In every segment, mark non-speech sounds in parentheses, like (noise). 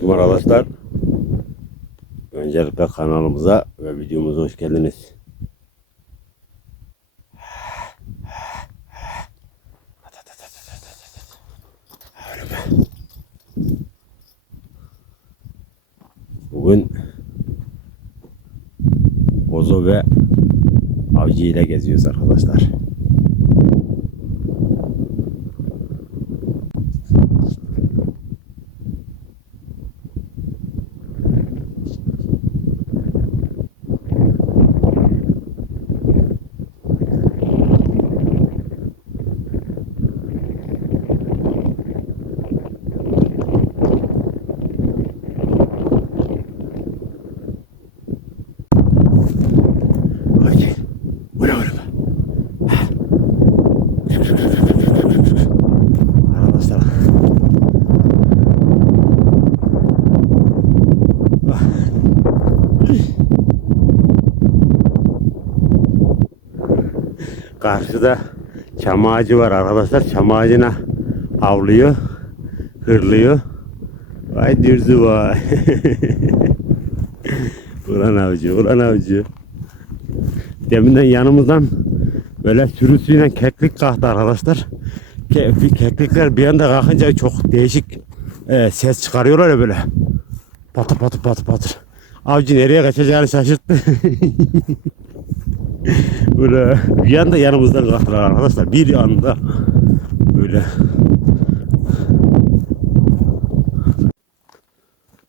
Selamünaleyküm arkadaşlar. Öncelikle kanalımıza ve videomuza hoş geldiniz. Bugün Bozo ve Avcı ile geziyoruz arkadaşlar. Karşıda çam ağacı var arkadaşlar. Çam ağacına havlıyor. Hırlıyor. Vay dürzü vay. (laughs) ulan avcı, ulan avcı. Deminden yanımızdan böyle sürüsüyle keklik kalktı arkadaşlar. Ke keklikler bir anda kalkınca çok değişik e, ses çıkarıyorlar ya böyle. Patır patır patır patır. Avcı nereye kaçacağını şaşırttı. (laughs) böyle bir anda yanımızdan kalktılar arkadaşlar. Bir anda böyle.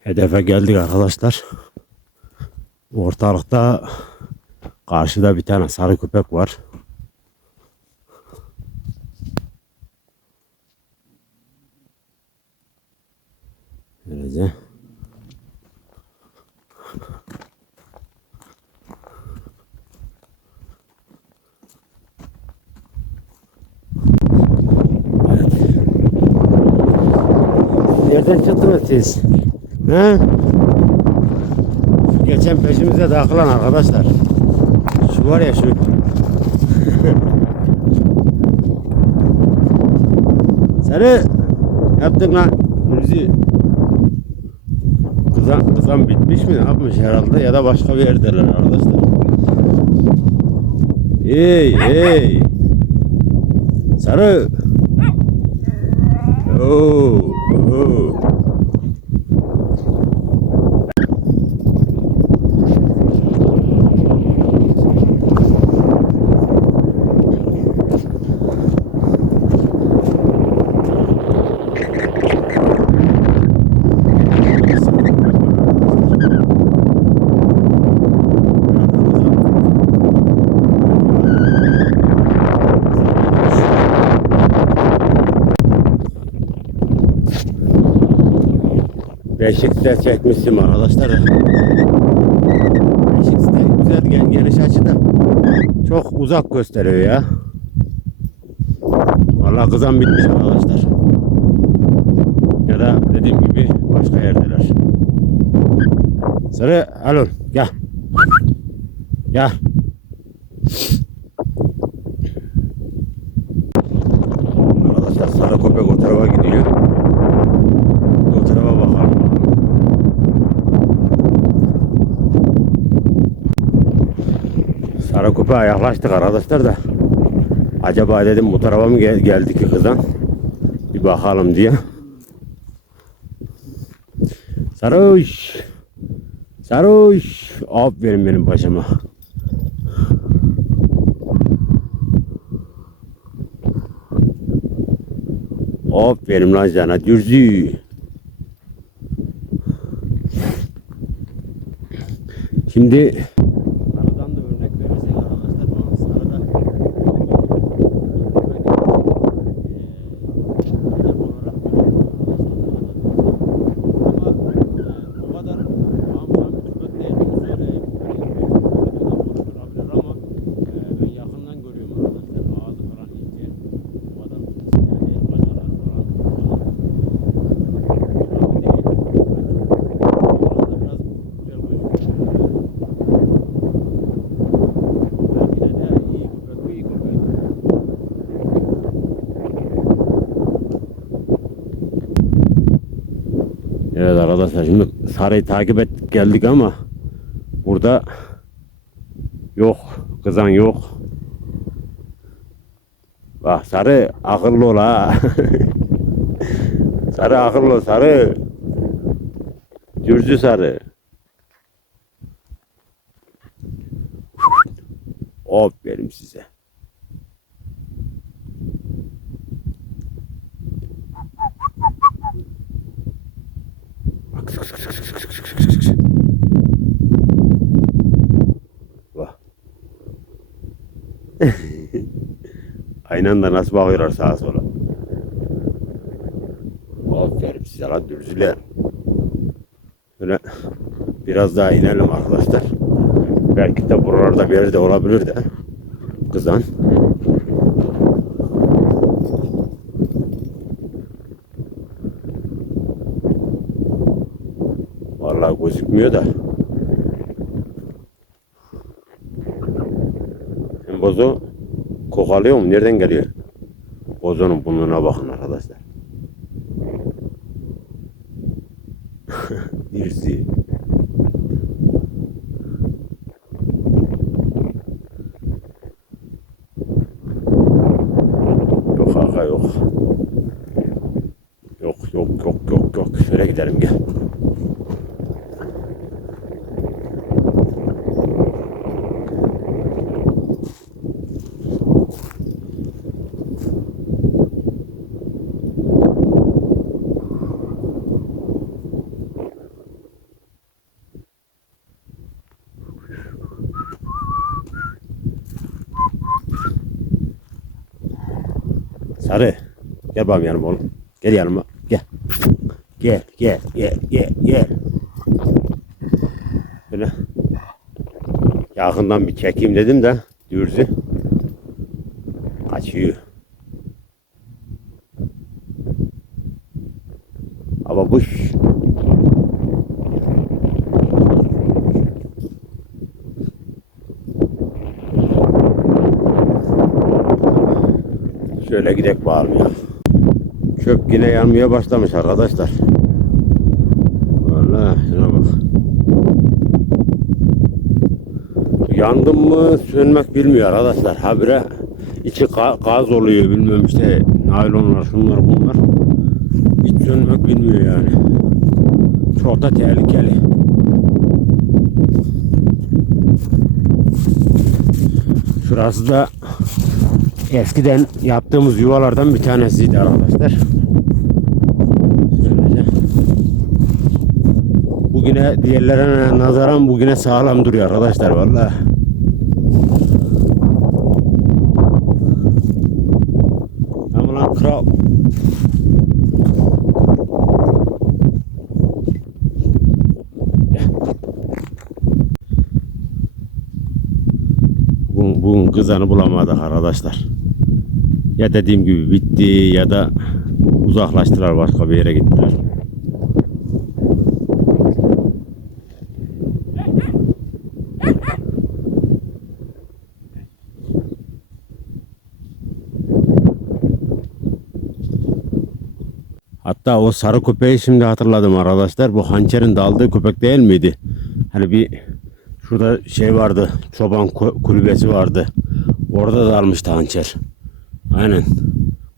Hedefe geldik arkadaşlar. Ortalıkta Karşıda bir tane sarı köpek var. Böylece. Evet. Nereden çıktınız siz? He? Şu Geçen peşimize takılan arkadaşlar. Şu var ya şu. (laughs) Sarı yaptın lan. Hulusi. Kızan, kızan bitmiş mi? Ne yapmış herhalde ya da başka bir yerdeler arkadaşlar. Ey ey. Sarı. Oo. Beşikte çekmişim arkadaşlar. Beşikte güzel gen- geniş açıda. Çok uzak gösteriyor ya. Vallahi kızan bitmiş arkadaşlar. Ya da dediğim gibi başka yerdeler. Sarı alın gel. Gel. Arkadaşlar sarı köpek o tarafa gidiyor. O tarafa bakalım. Köpeğe yaklaştık arkadaşlar da. Acaba dedim bu tarafa mı gel geldi ki kızan? Bir bakalım diye. Sarhoş. Sarhoş. Aferin benim başıma. Aferin lan sana dürzü. Şimdi Sarıdan da örnek verirsek arkadaşlar bana sarıda o kadar amcam köpek değil söyleyeyim ama ben yakından görüyorum arkadaşlar ağzı falan ince o kadar yani bacaları falan biraz güzel gözüküyor. Evet arkadaşlar şimdi Sarı'yı takip et geldik ama burada yok kızan yok. Bak Sarı akıllı ol ha. (laughs) sarı akıllı Sarı. Dürzü Sarı. Aferin size. Bak. Aynı anda nasıl bakıyorlar sağa sola. Aferin size lan dürzüler. Böyle biraz daha inelim arkadaşlar. Belki de buralarda bir yerde olabilir de. Kızan. Vallahi gözükmüyor da. Hem bozo kokalıyor mu? Nereden geliyor? Bozonun burnuna bakın arkadaşlar. (laughs) Dirsi. Yok aga yok. Yok yok yok yok yok. Şöyle gidelim gel. Sarı. Gel bakalım yanıma oğlum. Gel yanıma. Gel. Gel gel gel gel gel. Böyle yakından bir çekeyim dedim de dürzü kaçıyor. Ama bu Şöyle gidek bakalım Çöp yine yanmaya başlamış arkadaşlar. Vallahi şuna bak. Yandım mı sönmek bilmiyor arkadaşlar. Habire içi ga- gaz oluyor bilmiyorum işte naylonlar şunlar bunlar. Hiç sönmek bilmiyor yani. Çok da tehlikeli. Şurası da eskiden yaptığımız yuvalardan bir tanesiydi arkadaşlar. Şöylece. Bugüne diğerlerine nazaran bugüne sağlam duruyor arkadaşlar vallahi. Tamam kral. Bugün, bugün kızanı bulamadık arkadaşlar. Ya dediğim gibi bitti ya da uzaklaştılar başka bir yere gittiler. Hatta o sarı köpeği şimdi hatırladım arkadaşlar. Bu hançerin daldığı köpek değil miydi? Hani bir şurada şey vardı. Çoban ku- kulübesi vardı. Orada da almıştı hançer. Aynen.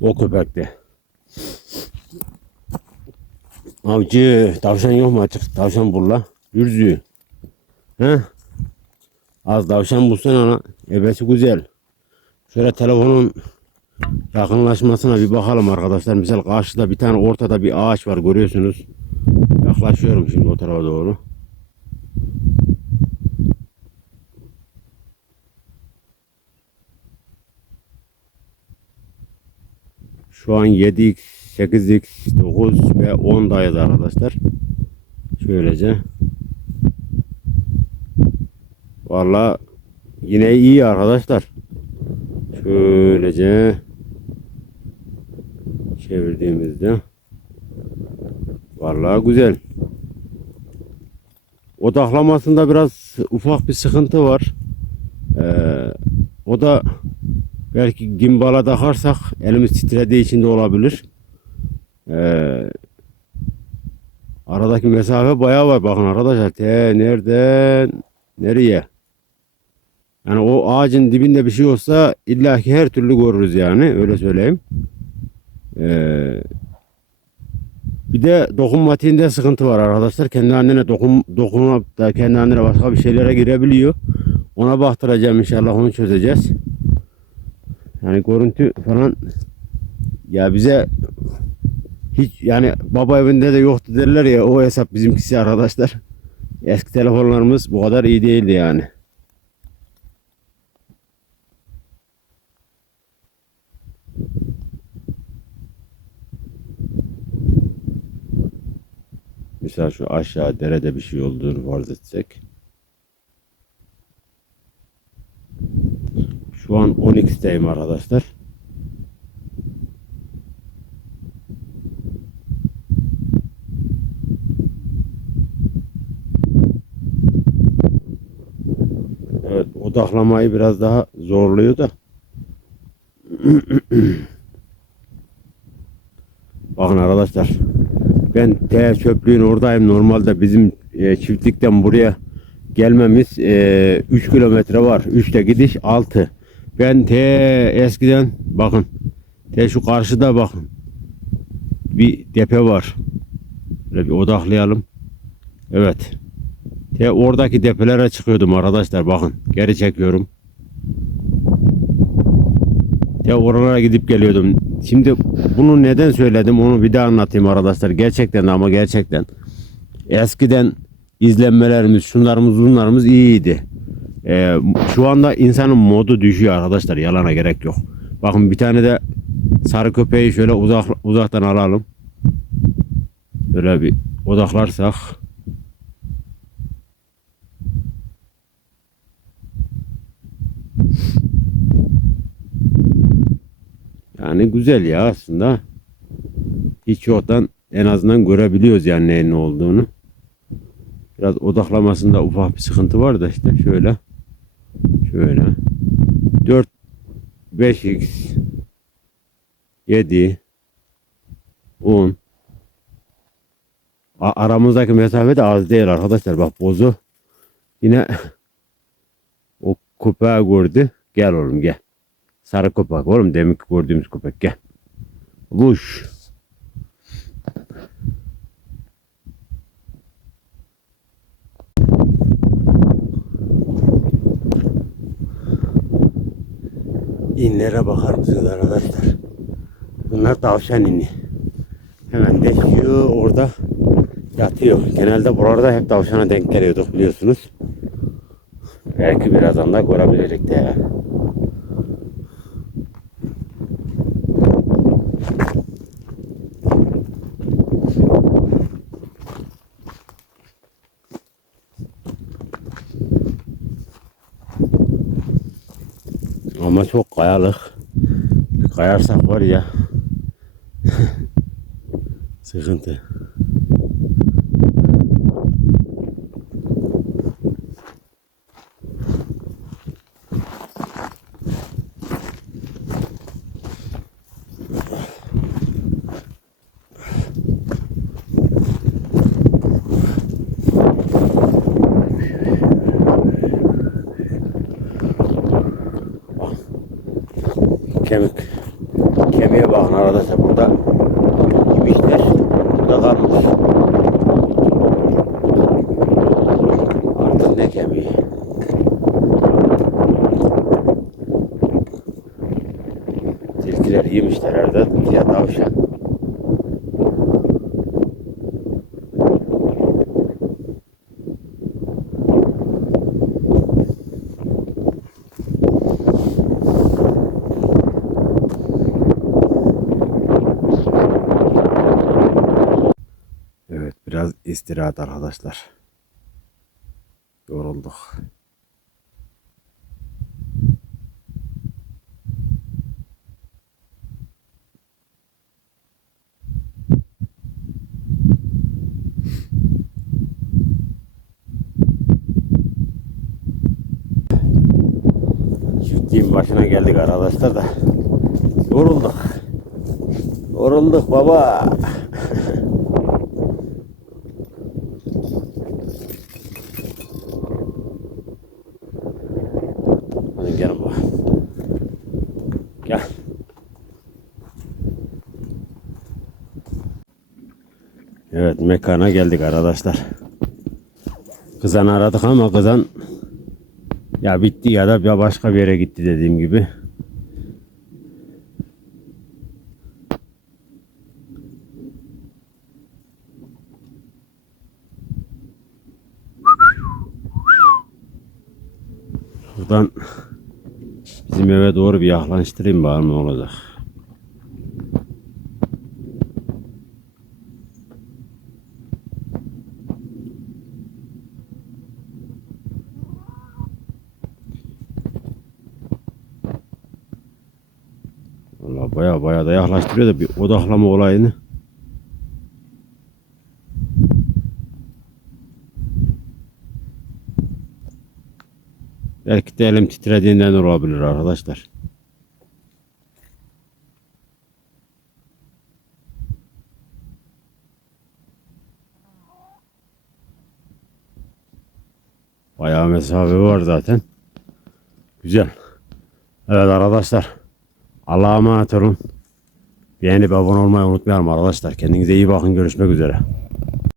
O köpekti. Avcı tavşan yok mu açık? Tavşan bul la. Yürzü. He? Az tavşan bulsan ona. Ebesi güzel. Şöyle telefonun yakınlaşmasına bir bakalım arkadaşlar. Mesela karşıda bir tane ortada bir ağaç var görüyorsunuz. Yaklaşıyorum şimdi o tarafa doğru. Şu an 7x, 8x, 9 ve 10'dayız arkadaşlar. Şöylece. Valla yine iyi arkadaşlar. Şöylece çevirdiğimizde vallahi güzel. Odaklamasında biraz ufak bir sıkıntı var. Ee, o da belki gimbala takarsak elimiz titrediği için de olabilir. Ee, Aradaki mesafe bayağı var bakın arkadaşlar. Te nereden nereye? Yani o ağacın dibinde bir şey olsa illaki her türlü görürüz yani öyle söyleyeyim. Ee, bir de dokunmatiğinde sıkıntı var arkadaşlar. Kendi annene dokun, dokunup da kendi annene başka bir şeylere girebiliyor. Ona baktıracağım inşallah onu çözeceğiz. Yani görüntü falan ya bize hiç yani baba evinde de yoktu derler ya o hesap bizimkisi arkadaşlar. Eski telefonlarımız bu kadar iyi değildi yani. Mesela şu aşağı derede bir şey olduğunu farz etsek. Şu an 12'deyim arkadaşlar. Evet odaklamayı biraz daha zorluyor da. (clears throat) Bakın arkadaşlar. Ben T çöplüğün oradayım. Normalde bizim e, çiftlikten buraya gelmemiz 3 kilometre var. 3'te gidiş 6. Ben T eskiden bakın. T şu karşıda bakın. Bir tepe var. Böyle bir odaklayalım. Evet. Te oradaki tepelere çıkıyordum arkadaşlar bakın. Geri çekiyorum. Te oralara gidip geliyordum. Şimdi bunu neden söyledim onu bir daha anlatayım arkadaşlar. Gerçekten ama gerçekten. Eskiden izlenmelerimiz, şunlarımız, bunlarımız iyiydi. Ee, şu anda insanın modu düşüyor arkadaşlar. Yalana gerek yok. Bakın bir tane de sarı köpeği şöyle uzak uzaktan alalım. Böyle bir odaklarsak. Yani güzel ya aslında. Hiç yoktan en azından görebiliyoruz yani neyin ne olduğunu. Biraz odaklamasında ufak bir sıkıntı var da işte şöyle. Şöyle. 4 5x 7 10 A- aramızdaki mesafe de az değil arkadaşlar. Bak bozu yine (laughs) o köpeği gördü. Gel oğlum gel. Sarı köpek oğlum demin gördüğümüz köpek gel. Kuş. İnlere bakar mısınız arkadaşlar? Bunlar tavşan inni. Hemen değişiyor orada yatıyor. Genelde buralarda hep tavşana denk geliyorduk biliyorsunuz. Belki birazdan da görebilirik de Ama çok kayalık. Kayarsak var ya. (laughs) Sıkıntı. Kemik. Kemiğe bakın arkadaşlar burada yemişler. Burada kalmış. Artık ne kemiği? Tilkiler yemişler herhalde. Ya tavşan. Evet biraz istirahat arkadaşlar. Yorulduk. Çiftliğin başına geldik arkadaşlar da. Yorulduk. Yorulduk baba. Evet mekana geldik arkadaşlar. Kızanı aradık ama kızan ya bitti ya da ya başka bir yere gitti dediğim gibi. Buradan bizim eve doğru bir yaklaştırayım bakalım ne olacak. Da yaklaştırıyor da bir odaklama olayını. Belki de elim titrediğinden olabilir arkadaşlar. Bayağı mesafe var zaten. Güzel. Evet arkadaşlar. Allah'a emanet olun. Beğenip abone olmayı unutmayalım arkadaşlar. Kendinize iyi bakın. Görüşmek üzere.